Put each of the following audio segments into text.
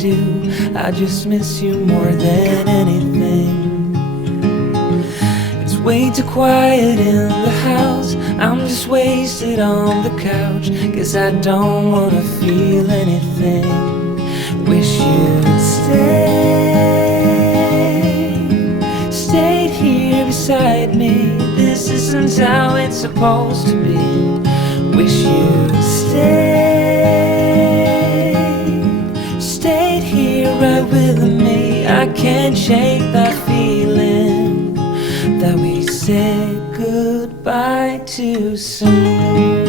do. I just miss you more than anything. It's way too quiet in the house. I'm just wasted on the couch, 'cause I don't wanna feel anything. Wish you'd stayed here beside me. This isn't how it's supposed to be. Wish you'd stayed here right with me. I can't shake that feeling that we said goodbye too soon.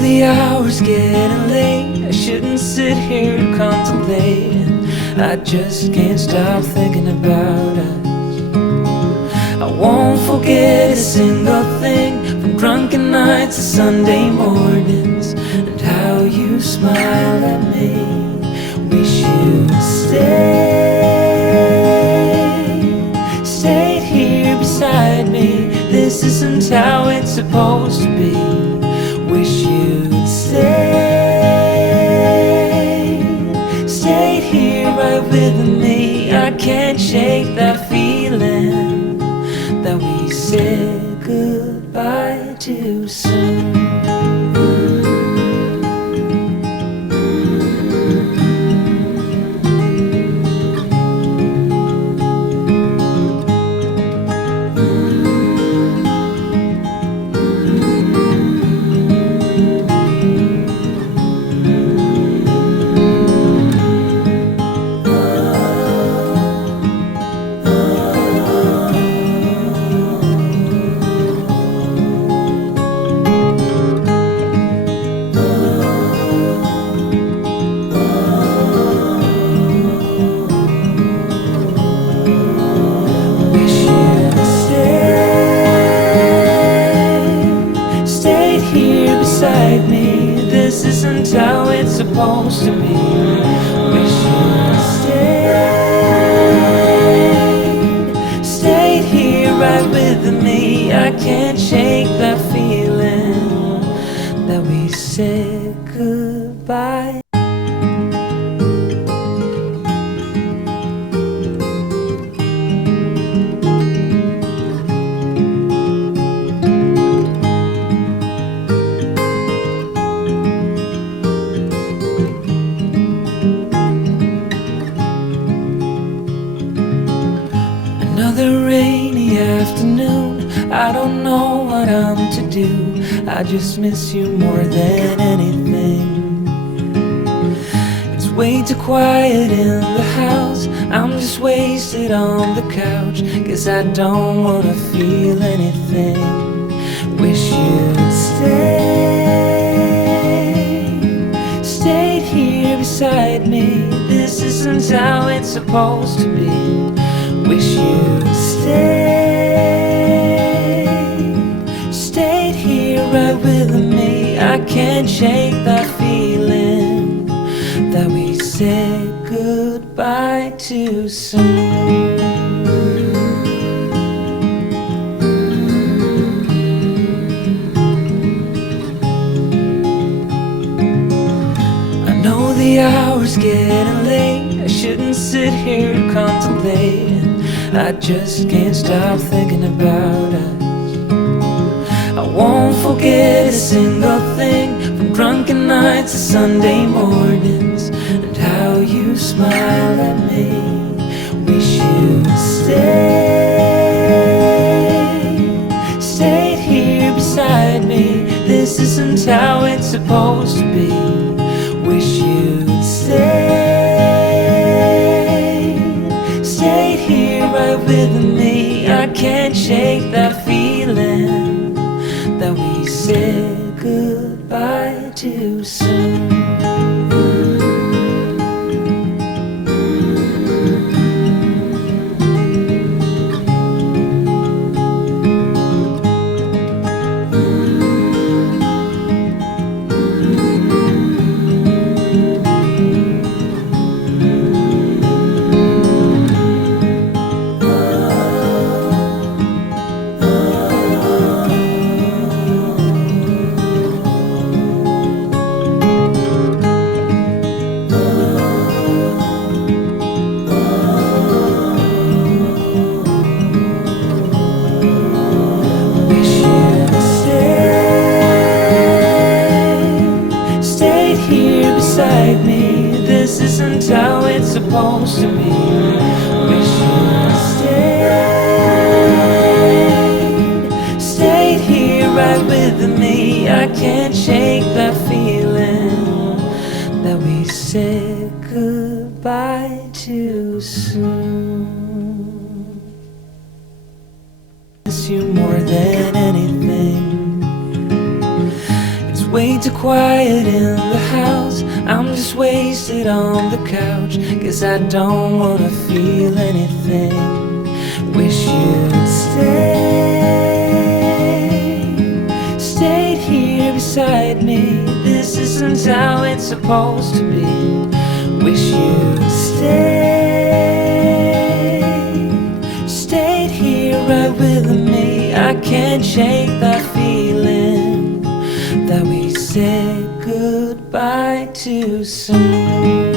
The hour's getting late. I shouldn't sit here contemplating. I just can't stop thinking about us. I won't forget a single thing, from drunken nights to Sunday mornings, and how you smile at me. Wish you'd stayed here beside me. This isn't how it's supposed to be. Wish you'd stayed here right with me. I can't shake that feeling that we said goodbye too soon. Me. This isn't how it's supposed to be. Wish you'd stayed here right with me. I can't shake that feeling that we said goodbye. Another rainy afternoon, I don't know what I'm to do. I just miss you more than anything. It's way too quiet in the house. I'm just wasted on the couch, 'cause I don't wanna feel anything. Wish you'd stayed here beside me. This isn't how it's supposed to be. Wish you'd stayed here right with me. I can't shake that feeling that we said goodbye too soon. I know the hour's getting late. I shouldn't sit here contemplating. I just can't stop thinking about us. I won't forget a single thing, from drunken nights to Sunday mornings, and how you smile at me. Wish you'd stayed here beside me. This isn't how it's supposed to be. Wish you'd stayed here right with me. I can't shake that feeling that we said goodbye too soon. beside me. This isn't how it's supposed to be. Wish you'd stayed here right with me. I can't shake that feeling that we said goodbye too soon. Miss you more than anything. It's way too quiet in the house. I'm just wasted on the couch, 'cause I don't wanna feel anything. Wish you'd stayed here beside me. This isn't how it's supposed to be. Wish you'd stayed here right with me. I can't shake that feeling that we said goodbye too soon.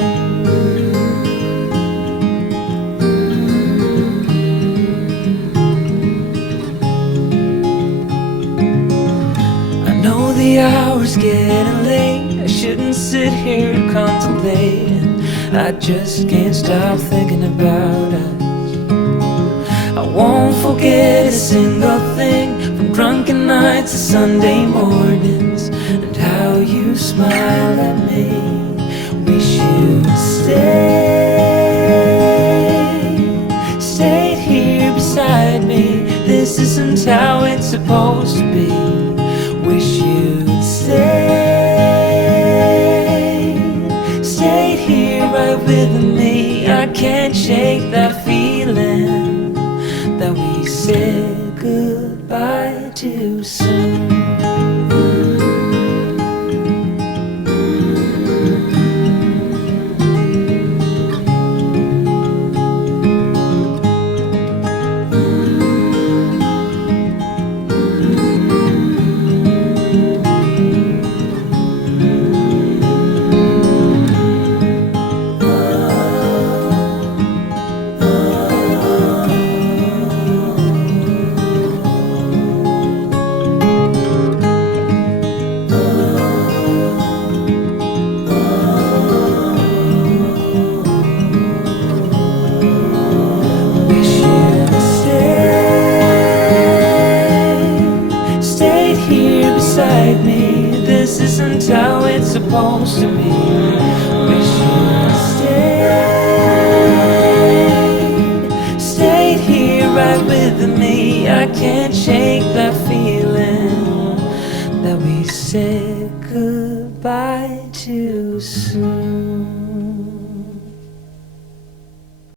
I know the hour's getting late. I shouldn't sit here contemplating. I just can't stop thinking about us. I won't forget a single thing, from drunken nights to Sunday mornings, and how you smile at me. Wish you'd stayed here beside me. This isn't how it's supposed to be. Wish you'd stayed here right with me. I can't shake that feeling that we said goodbye too soon. Beside me, this isn't how it's supposed to be. Wish you'd stayed here right with me. I can't shake that feeling that we said goodbye too soon.